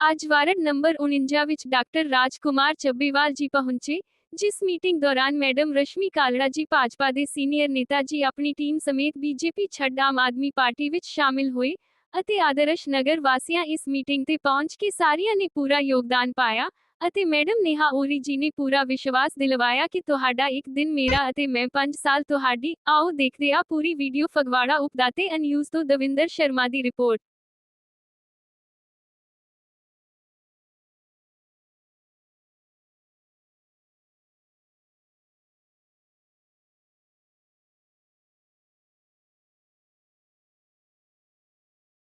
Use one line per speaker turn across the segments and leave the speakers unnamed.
ਅੱਜ ward number 49 ਵਿੱਚ doctor Rajkumar Chabbewal ਜੀ ਪਹੁੰਚੇ, ਜਿਸ ਮੀਟਿੰਗ ਦੌਰਾਨ ਮੈਡਮ ਰਸ਼ਮੀ ਕਾਲੜਾ ਜੀ ਭਾਜਪਾ ਦੇ ਸੀਨੀਅਰ ਨੇਤਾ ਜੀ ਆਪਣੀ ਟੀਮ ਸਮੇਤ ਬੀਜੇਪੀ ਛੱਡ ਆਮ ਆਦਮੀ ਪਾਰਟੀ ਵਿੱਚ ਸ਼ਾਮਿਲ ਹੋਏ ਅਤੇ ਆਦਰਸ਼ ਨਗਰ ਵਾਸੀਆਂ ਇਸ ਮੀਟਿੰਗ ਤੇ ਪਹੁੰਚ ਕੇ ਸਾਰਿਆਂ ਨੇ ਪੂਰਾ ਯੋਗਦਾਨ ਪਾਇਆ ਅਤੇ ਮੈਡਮ ਨੇਹਾ ਓਰੀ ਜੀ ਨੇ ਪੂਰਾ ਵਿਸ਼ਵਾਸ ਦਿਲਵਾਇਆ ਕਿ ਤੁਹਾਡਾ ਇੱਕ ਦਿਨ ਮੇਰਾ ਅਤੇ ਮੈਂ 5 ਸਾਲ ਤੁਹਾਡੀ ਆਓ ਦੇਖਦੇ ਆ ਪੂਰੀ ਵੀਡੀਓ ਫਗਵਾੜਾ ਉਪਦਾਤੇ ਅਨਿਊਜ਼ ਤੋਂ ਦਵਿੰਦਰ ਸ਼ਰਮਾ ਦੀ ਰਿਪੋਰਟ।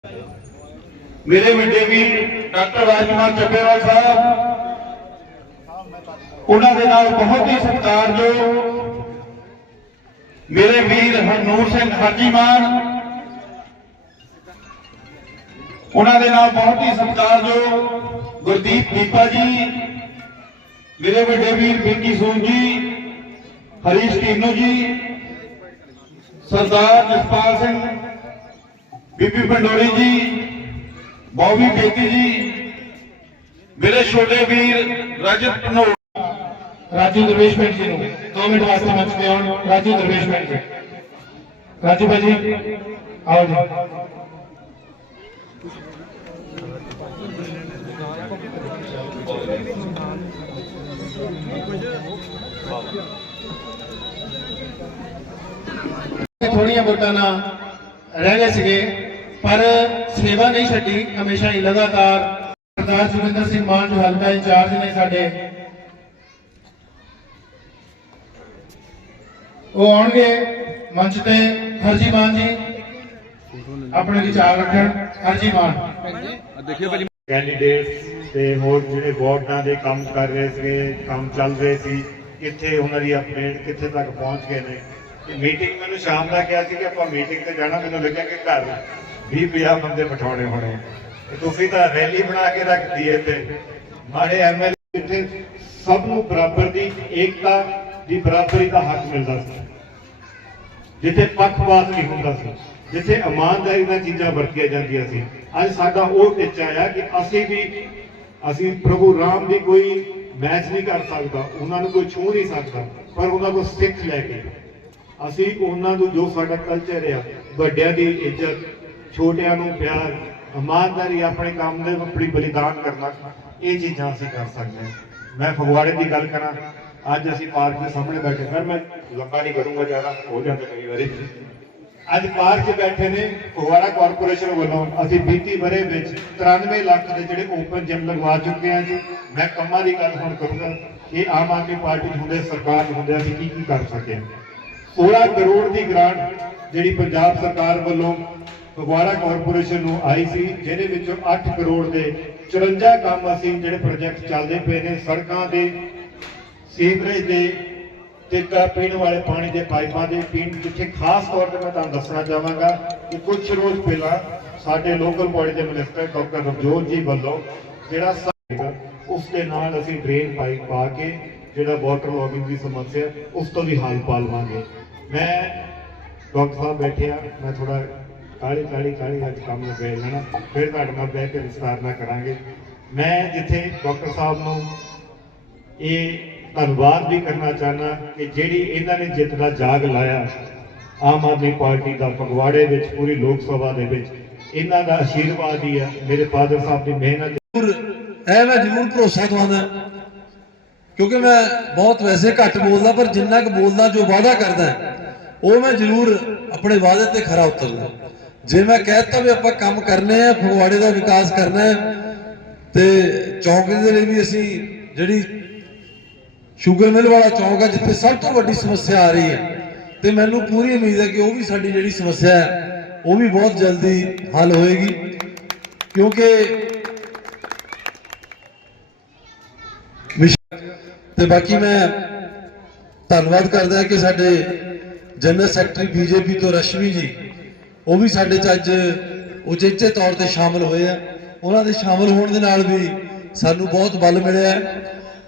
ਮੇਰੇ ਵੱਡੇ ਵੀਰ ਡਾਕਟਰ ਰਾਜਕੁਮਾਰ ਚੱਬੇਵਾਲ ਸਾਹਿਬ ਉਹਨਾਂ ਦੇ ਨਾਲ ਬਹੁਤ ਹੀ ਸਤਿਕਾਰਯੋਗ ਮੇਰੇ ਵੀਰ ਹਰਨੂਰ ਸਿੰਘ ਹਾਜੀਮਾਨ ਉਹਨਾਂ ਦੇ ਨਾਲ ਬਹੁਤ ਹੀ ਸਤਿਕਾਰਯੋਗ ਗੁਰਦੀਪ ਦੀਪਾ ਜੀ ਮੇਰੇ ਵੱਡੇ ਵੀਰ ਬਿੰਕੀ ਸੂਨ ਜੀ ਹਰੀਸ਼ ਟੀਨੂ ਜੀ ਸਰਦਾਰ ਜਸਪਾਲ ਸਿੰਘ ਬੀਬੀ ਪੰਡੋਰੀ ਜੀ ਬੌਬੀ ਬੇਦੀ ਜੀ ਮੇਰੇ ਛੋਟੇ ਵੀਰ ਰਜਤ ਧਨੋੜ
ਰਾਜੂ ਦਰਵੇਸ਼ ਪਿੰਡ ਜੀ ਨੂੰ 2 ਮਿੰਟ ਵਾਸਤੇ ਮੰਚ ਤੇ ਆਉਣ। ਰਾਜੂ ਦਰਵੇਸ਼ ਪਿੰਡ ਜੀ। ਰਾਜੂ ਭਾਜੀ ਆਓ ਜੀ। ਥੋੜੀਆਂ ਵੋਟਾਂ ਨਾਲ ਰਹਿ ਗਏ ਸੀਗੇ ਪਰ ਛੱਡੀ ਹਮੇਸ਼ਾ ਹੀ ਲਗਾਤਾਰ ਸਰਦਾਰ ਸੁਰਿੰਦਰ ਸਿੰਘ ਮਾਨ ਜੋ ਹਲਕਾ ਇੰਚਾਰਜ ਨੇ ਸਾਡੇ। ਉਹ ਆਉਣਗੇ ਮੰਚ ਤੇ ਹਰਜੀ ਮਾਨ ਜੀ। ਆਪਣੇ ਵਿਚਾਰ ਰੱਖਣ ਹਰਜੀ ਮਾਨ।
ਕੈਂਡੀਡੇਟਸ ਤੇ ਹੋਰ ਜਿਹੜੇ ਵਾਰਡਾਂ ਦੇ ਕੰਮ ਕਰ ਰਹੇ ਸੀਗੇ ਕੰਮ ਚੱਲ ਰਹੇ ਸੀ ਕਿੱਥੇ ਉਹਨਾਂ ਦੀ ਅਪਡੇਟ ਕਿੱਥੇ ਤੱਕ ਪਹੁੰਚ ਗਏ ਨੇ। ਮੀਟਿੰਗ ਮੈਨੂੰ ਸ਼ਾਮ ਦਾ ਕਿਹਾ ਸੀ ਕਿ ਆਪਾਂ ਮੀਟਿੰਗ ਤੇ ਜਾਣਾ ਮੈਨੂੰ ਲੱਗਿਆ ਕਿ ਘਰ। 20 50 ਬੰਦੇ ਬਿਠਾਉਣੇ ਹੋਣੇ। ਤੇ ਤੁਸੀਂ ਤਾਂ ਰੈਲੀ ਬਣਾ ਕੇ ਰੱਖਦੀ ਹੈ ਤੇ ਮਾੜੇ ਐਮਐਲਏ ਇੱਥੇ ਸਭ ਨੂੰ ਬਰਾਬਰ ਦੀ ਏਕਤਾ ਦੀ ਬਰਾਬਰੀ ਦਾ ਹੱਕ ਮਿਲਦਾ ਸੀ। ਜਿੱਥੇ ਪੱਖਪਾਤ ਨਹੀਂ ਹੁੰਦਾ ਸੀ, ਜਿੱਥੇ ਇਮਾਨਦਾਰੀ ਨਾਲ ਚੀਜ਼ਾਂ ਵਰਤੀਆਂ ਜਾਂਦੀਆਂ ਸੀ। ਅੱਜ ਸਾਡਾ ਉਹ ਟੀਚਾ ਆ ਕਿ ਅਸੀਂ ਵੀ, ਅਸੀਂ ਪ੍ਰਭੂ ਰਾਮ ਦੀ ਕੋਈ ਮੈਚ ਨਹੀਂ ਕਰ ਸਕਦਾ, ਉਹਨਾਂ ਨੂੰ ਕੋਈ ਛੂਹ ਨਹੀਂ ਸਕਦਾ, ਪਰ ਉਹਨਾਂ ਨੂੰ ਸਿੱਖ ਲੈ ਕੇ। ਅਸੀਂ ਉਹਨਾਂ ਨੂੰ ਜੋ ਸਾਡਾ ਕਲਚਰ ਆ, ਵੱਡਿਆਂ ਦੀ ਇੱਜ਼ਤ ਛੋਟਿਆਂ ਨੂੰ ਪਿਆਰ, ਇਮਾਨਦਾਰੀ ਆਪਣੇ ਕੰਮ ਦੇ ਆਪਣੀ ਬਲੀਦਾਨ ਕਰਨਾ, ਇਹ ਚੀਜ਼ਾਂ ਅਸੀਂ ਕਰ ਸਕਦੇ ਹਾਂ। ਮੈਂ ਫਗਵਾੜੇ ਦੀ ਗੱਲ ਕਰਾਂ, ਅੱਜ ਅਸੀਂ ਪਾਰਕ ਦੇ ਸਾਹਮਣੇ ਬੈਠੇ ਫਿਰ ਮੈਂ ਲੰਬਾ ਨਹੀਂ ਕਰੂੰਗਾ ਜ਼ਿਆਦਾ, ਹੋ ਜਾਂਦਾ ਕਈ ਵਾਰੀ। ਅੱਜ ਪਾਰਕ 'ਚ ਬੈਠੇ ਨੇ ਫਗਵਾੜਾ ਕਾਰਪੋਰੇਸ਼ਨ ਵੱਲੋਂ। ਅਸੀਂ ਬੀਤੀ ਬਰੇ ਵਿੱਚ 93 ਲੱਖ ਦੇ ਜਿਹੜੇ ਓਪਨ ਜਿਮ ਲਗਵਾ ਚੁੱਕੇ ਹਾਂ ਜੀ। ਮੈਂ ਕੰਮਾਂ ਦੀ ਗੱਲ ਹੁਣ ਕਰੂੰਗਾ ਕਿ ਆਮ ਆਦਮੀ ਪਾਰਟੀ ਹੁੰਦੇ, ਸਰਕਾਰ 'ਚ ਹੁੰਦੇ, ਅਸੀਂ ਕੀ ਕੀ ਕਰ ਸਕੇ ਹਾਂ। 16 ਕਰੋੜ ਦੀ ਗ੍ਰਾਂਟ ਜਿਹੜੀ ਪੰਜਾਬ ਸਰਕਾਰ ਵੱਲੋਂ ਫਗਵਾੜਾ ਕਾਰਪੋਰੇਸ਼ਨ ਨੂੰ ਆਈ ਸੀ, ਜਿਹਦੇ ਵਿੱਚੋਂ 8 ਕਰੋੜ ਦੇ 54 ਕੰਮ ਅਸੀਂ ਜਿਹੜੇ ਪ੍ਰੋਜੈਕਟ ਚੱਲਦੇ ਪਏ ਨੇ, ਸੜਕਾਂ ਦੇ, ਸੀਵਰੇਜ ਦੇ ਤੇ ਕਾ ਪੀਣ ਵਾਲੇ ਪਾਣੀ ਦੇ ਪਾਈਪਾਂ ਦੇ, ਪੀਣ ਜਿੱਥੇ ਖਾਸ ਤੌਰ ਤੇ ਮੈਂ ਤੁਹਾਨੂੰ ਦੱਸਣਾ ਚਾਹਾਂਗਾ ਕਿ ਕੁਝ ਰੋਜ਼ ਪਹਿਲਾਂ ਸਾਡੇ ਲੋਕਲ ਬੋਡੀ ਦੇ ਮਿਨਿਸਟਰ ਡਾਕਟਰ ਰਵਜੋਤ ਜੀ ਵੱਲੋਂ ਜਿਹੜਾ ਸਾਡਾ ਉਸ ਦੇ ਨਾਲ ਅਸੀਂ ਡਰੇਨ ਪਾਈਪ ਪਾ ਕੇ ਜਿਹੜਾ ਵਾਟਰ ਲੌਗਿੰਗ ਦੀ ਸਮੱਸਿਆ, ਉਸ ਤੋਂ ਵੀ ਹੱਲ ਪਾ ਲਵਾਂਗੇ। ਮੈਂ ਡਾਕਟਰ ਸਾਹਿਬ ਬੈਠੇ ਆ, ਮੈਂ ਥੋੜਾ ਕਾਲੀ ਕਾਲੀ ਕਾਲੀ ਅੱਜ ਕੰਮ ਲੱਗੇ ਲੈਣਾ, ਫਿਰ ਤੁਹਾਡੇ ਨਾਲ ਬਹਿ ਕੇ ਵਿਸਤਾਰ ਨਾਲ ਕਰਾਂਗੇ। ਮੈਂ ਜਿੱਥੇ ਡਾਕਟਰ ਸਾਹਿਬ ਨੂੰ ਇਹ ਧੰਨਵਾਦ ਵੀ ਕਰਨਾ ਚਾਹਨਾ ਕਿ ਜਿਹੜੀ ਇਹਨਾਂ ਨੇ ਜਿੱਤ ਦਾ ਜਾਗ ਲਾਇਆ, ਆਮ ਆਦਮੀ ਪਾਰਟੀ ਦਾ ਫਗਵਾੜੇ ਵਿੱਚ, ਪੂਰੀ ਲੋਕ ਸਭਾ ਦੇ ਵਿੱਚ, ਇਹਨਾਂ ਦਾ ਆਸ਼ੀਰਵਾਦ ਹੀ ਹੈ ਮੇਰੇ ਫਾਦਰ ਸਾਹਿਬ ਦੀ ਮਿਹਨਤ।
ਜ਼ਰੂਰ, ਇਹ ਮੈਂ ਜ਼ਰੂਰ ਭਰੋਸਾ ਦਵਾਉਂਦਾ, ਕਿਉਂਕਿ ਮੈਂ ਬਹੁਤ ਵੈਸੇ ਘੱਟ ਬੋਲਦਾ, ਪਰ ਜਿੰਨਾ ਕੁ ਬੋਲਦਾ ਜੋ ਵਾਅਦਾ ਕਰਦਾ, ਉਹ ਮੈਂ ਜ਼ਰੂਰ ਆਪਣੇ ਵਾਅਦੇ ਤੇ ਖਰਾ ਉਤਰਦਾ। ਜੇ ਮੈਂ ਕਹਿਤਾ ਵੀ ਆਪਾਂ ਕੰਮ ਕਰਨੇ ਆ, ਫਗਵਾੜੇ ਦਾ ਵਿਕਾਸ ਕਰਨਾ ਹੈ, ਤੇ ਚੌਂਕ ਦੇ ਲਈ ਵੀ ਅਸੀਂ ਜਿਹੜੀ ਸ਼ੂਗਰ ਮਿਲ ਵਾਲਾ ਚੌਂਕ ਹੈ ਜਿੱਥੇ ਸਭ ਤੋਂ ਵੱਡੀ ਸਮੱਸਿਆ ਆ ਰਹੀ ਹੈ, ਤੇ ਮੈਨੂੰ ਪੂਰੀ ਉਮੀਦ ਹੈ ਕਿ ਉਹ ਵੀ ਸਾਡੀ ਜਿਹੜੀ ਸਮੱਸਿਆ ਹੈ, ਉਹ ਵੀ ਬਹੁਤ ਜਲਦੀ ਹੱਲ ਹੋਏਗੀ, ਕਿਉਂਕਿ ਵਿਸ਼- ਤੇ ਬਾਕੀ ਮੈਂ ਧੰਨਵਾਦ ਕਰਦਾ ਕਿ ਸਾਡੇ ਜਨਰਲ ਸੈਕਟਰੀ ਬੀਜੇਪੀ ਤੋਂ ਰਸ਼ਮੀ ਜੀ ਉਹ ਵੀ ਸਾਡੇ ਚ ਅੱਜ ਉਚੇਚੇ ਤੌਰ ਤੇ ਸ਼ਾਮਲ ਹੋਏ ਆ। ਉਹਨਾਂ ਦੇ ਸ਼ਾਮਲ ਹੋਣ ਦੇ ਨਾਲ ਵੀ ਸਾਨੂੰ ਬਹੁਤ ਬਲ ਮਿਲਿਆ ਹੈ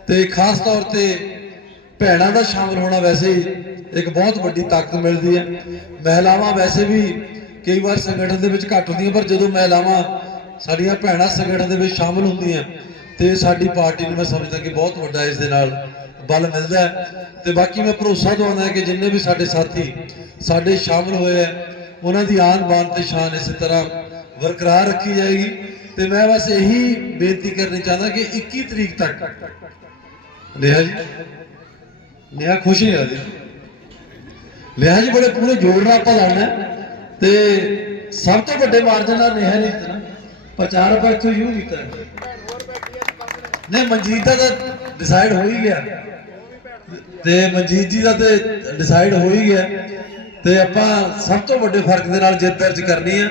ਤੇ ਖਾਸ ਤੌਰ ਤੇ ਭੈਣਾਂ ਦਾ ਸ਼ਾਮਲ ਹੋਣਾ ਵੈਸੇ ਹੀ ਇੱਕ ਬਹੁਤ ਵੱਡੀ ਤਾਕਤ ਮਿਲਦੀ ਹੈ। ਮਹਿਲਾਵਾਂ ਵੈਸੇ ਵੀ ਕਈ ਵਾਰ ਸੰਗਠਨ ਦੇ ਵਿੱਚ ਘੱਟ ਹੁੰਦੀਆਂ, ਪਰ ਜਦੋਂ ਮਹਿਲਾਵਾਂ ਸਾਡੀਆਂ ਭੈਣਾਂ ਸੰਗਠਨ ਦੇ ਵਿੱਚ ਸ਼ਾਮਲ ਹੁੰਦੀਆਂ ਤੇ ਸਾਡੀ ਪਾਰਟੀ ਨੂੰ ਮੈਂ ਸਮਝਦਾ ਕਿ ਬਹੁਤ ਵੱਡਾ ਇਸ ਦੇ ਨਾਲ ਬਲ ਮਿਲਦਾ ਹੈ। ਤੇ ਬਾਕੀ ਮੈਂ ਭਰੋਸਾ ਦਵਾਉਂਦਾ ਕਿ ਜਿੰਨੇ ਵੀ ਸਾਡੇ ਸਾਥੀ ਸਾਡੇ ਸ਼ਾਮਲ ਹੋਏ ਆ ਉਹਨਾਂ ਦੀ ਆਨ ਬਾਨ ਤੇ ਸ਼ਾਨ ਇਸੇ ਤਰ੍ਹਾਂ ਬਰਕਰਾਰ ਰੱਖੀ ਜਾਏਗੀ। ਤੇ ਮੈਂ ਬਸ ਇਹੀ ਬੇਨਤੀ ਕਰਨੀ ਚਾਹੁੰਦਾ ਕਿ 21 ਤਰੀਕ ਤੱਕ। ਨੇਹਾ ਜੀ, ਨੇਹਾ ਖੁਸ਼ ਨਹੀਂ ਆਦੀ ਨੇਹਾ ਜੀ ਬੜੇ ਪੂਰੇ ਜੋਰ ਨਾਲ ਆਪਾਂ ਲੜਨਾ ਤੇ ਸਭ ਤੋਂ ਵੱਡੇ ਮਾਰਜਨ ਨਾਲ ਨੇਹਾ ਨੇ ਜਿੱਤਣਾ। ਪ੍ਰਚਾਰ ਆਪਾਂ ਇੱਥੋਂ ਸ਼ੁਰੂ ਕੀਤਾ ਨਹੀਂ, ਮਨਜੀਤ ਦਾ ਤਾਂ ਡਿਸਾਈਡ ਹੋ ਹੀ ਗਿਆ। ਤੇ ਮਨਜੀਤ ਜੀ ਦਾ ਤੇ ਡਿਸਾਈਡ ਹੋ ਹੀ ਗਿਆ। ਤੇ ਆਪਾਂ ਸਭ ਤੋਂ ਵੱਡੇ ਫ਼ਰਕ ਦੇ ਨਾਲ ਜਿੱਤ ਦਰਜ ਕਰਨੀ ਹੈ।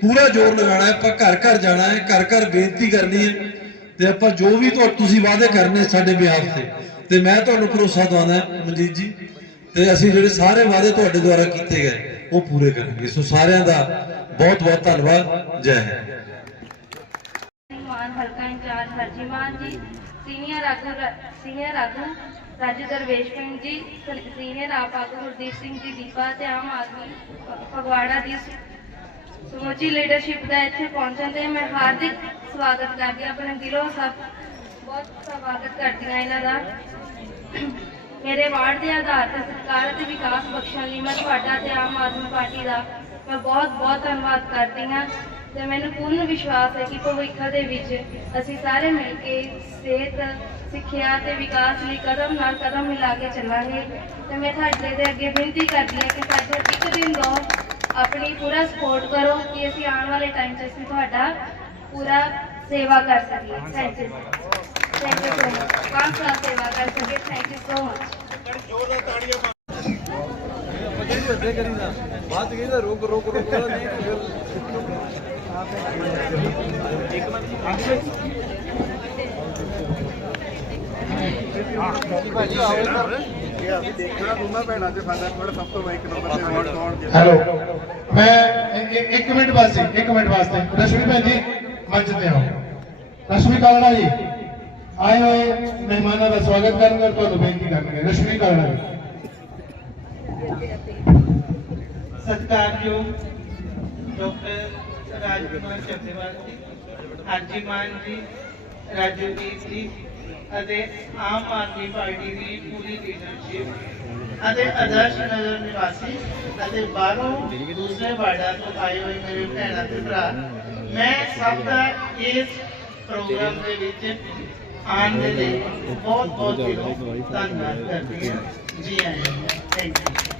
ਪੂਰਾ ਜ਼ੋਰ ਲਗਾਉਣਾ ਹੈ, ਆਪਾਂ ਘਰ ਘਰ ਜਾਣਾ ਹੈ, ਘਰ ਘਰ ਬੇਨਤੀ ਕਰਨੀ ਹੈ। ਤੇ ਆਪਾਂ ਜੋ ਵੀ ਤੁਸੀਂ ਵਾਅਦੇ ਕਰਨੇ ਸਾਡੇ ਬਿਆਹ ਤੇ। ਤੇ ਮੈਂ ਤੁਹਾਨੂੰ ਭਰੋਸਾ ਦਵਾਉਂਦਾ, ਮਨਜੀਤ ਜੀ, ਤੇ ਅਸੀਂ ਜਿਹੜੇ ਸਾਰੇ ਵਾਅਦੇ ਤੁਹਾਡੇ ਦੁਆਰਾ ਕੀਤੇ ਗਏ, ਉਹ ਪੂਰੇ ਕਰਾਂਗੇ। ਸੋ ਸਾਰਿਆਂ ਦਾ ਬਹੁਤ ਬਹੁਤ ਧੰਨਵਾਦ। ਜੈ ਹਿੰਦ।
ਹਲਕਾ ਇੰਚਾਰਜ ਹਰਜੀ ਜੀ, ਸੀਨੀਅਰ ਆਗੂ ਸੀਨੀਅਰ ਆਗੂ ਰਾਜੂ ਦਰਵੇਸ਼ ਸਿੰਘ ਜੀ ਸੀਨੀਅਰ ਆਪ ਆਗੂ ਗੁਰਦੀਪ ਸਿੰਘ ਜੀ, ਦੀਪਾ ਤੇ ਆਮ ਆਦਮੀ ਫਗਵਾੜਾ ਦੀ ਸਮੁੱਚੀ ਲੀਡਰਸ਼ਿਪ ਦਾ ਇੱਥੇ ਪਹੁੰਚਣ ਤੇ ਮੈਂ ਹਾਰਦਿਕ ਸਵਾਗਤ ਕਰਦੀ ਹਾਂ। ਆਪਣੇ ਦਿਲੋਂ ਸਭ, ਬਹੁਤ ਸਵਾਗਤ ਕਰਦੀ ਹਾਂ ਇਹਨਾਂ ਦਾ। ਮੇਰੇ ਵਾਰਡ ਦੇ ਆਧਾਰ ਤੇ ਸਰਕਾਰ ਅਤੇ ਵਿਕਾਸ ਬਖਸ਼ਣ ਲਈ ਮੈਂ ਤੁਹਾਡਾ ਤੇ ਆਮ ਆਦਮੀ ਪਾਰਟੀ ਦਾ ਮੈਂ ਬਹੁਤ ਬਹੁਤ ਧੰਨਵਾਦ ਕਰਦੀ ਹਾਂ। ਤੇ ਮੈਨੂੰ ਪੂਰਨ ਵਿਸ਼ਵਾਸ ਹੈ ਕਿ ਭਵਿੱਖ ਦੇ ਵਿੱਚ ਅਸੀਂ ਸਾਰੇ ਮਿਲ ਕੇ ਸਿਹਤ ਸਿੱਖਿਆ ਤੇ ਵਿਕਾਸ ਲਈ ਕਦਮ ਨਾਲ ਕਦਮ ਮਿਲਾ ਕੇ ਚੱਲਾਂਗੇ। ਤੇ ਮੈਂ ਤੁਹਾਡੇ ਦੇ ਅੱਗੇ ਬੇਨਤੀ ਕਰਦੀ ਹਾਂ ਕਿ ਸਾਡੇ ਇੱਕ ਦਿਨ ਦੋ ਆਪਣੀ ਪੂਰਾ ਸਪੋਰਟ ਕਰੋ ਕਿ ਅਸੀਂ ਆਉਣ ਵਾਲੇ ਟਾਈਮ 'ਚ ਅਸੀਂ ਤੁਹਾਡਾ ਪੂਰਾ ਸੇਵਾ ਕਰ ਸਕੀਏ। Thank you thank you so much ਪੰਜ ਸਾਲ ਸੇਵਾ ਕਰ ਸਕੇ thank you so much
hello ਮੈਂ ਇੱਕ ਮਿੰਟ ਵਾਸਤੇ, ਇੱਕ ਮਿੰਟ ਵਾਸਤੇ। ਰਸ਼ਮੀ ਭੈਣ ਜੀ, ਮੰਚ ਤੇ ਆਓ। ਰਸ਼ਮੀ ਕਾਲੜਾ ਜੀ, ਆਏ ਹੋਏ ਮਹਿਮਾਨਾਂ ਦਾ ਸਵਾਗਤ ਕਰਨਗੇ ਔਰ ਤੁਹਾਨੂੰ ਬੇਨਤੀ ਕਰਨਗੇ। ਰਸ਼ਮੀ ਕਾਲੜਾ ਜੀ।
ਸਤਿਕਾਰਯੋਗ ਡਾਕਟਰ ਰਾਜਕੁਮਾਰ ਚੱਬੇਵਾਲ ਜੀ, ਹਾਜੀ ਜੀ ਰਾਜੂਦੀਪ ਜੀ ਅਤੇ ਆਮ ਆਦਮੀ ਪਾਰਟੀ ਦੀ ਪੂਰੀ ਲੀਡਰਸ਼ਿਪ ਅਤੇ ਆਦਰਸ਼ ਨਗਰ ਨਿਵਾਸੀ ਅਤੇ ਬਾਹਰੋਂ ਦੂਸਰੇ ਵਾਰਡਾਂ ਤੋਂ ਆਏ ਹੋਏ ਮੇਰੇ ਭੈਣਾਂ ਤੇ ਭਰਾ, ਮੈਂ ਸਭ ਦਾ ਇਸ ਪ੍ਰੋਗਰਾਮ ਦੇ ਵਿੱਚ ਆਉਣ ਦੇ ਲਈ ਬਹੁਤ ਬਹੁਤ ਧੰਨਵਾਦ ਕਰਦੀ ਹਾਂ। ਜੀ ਆਇਆਂ ਥੈਂਕ ਯੂ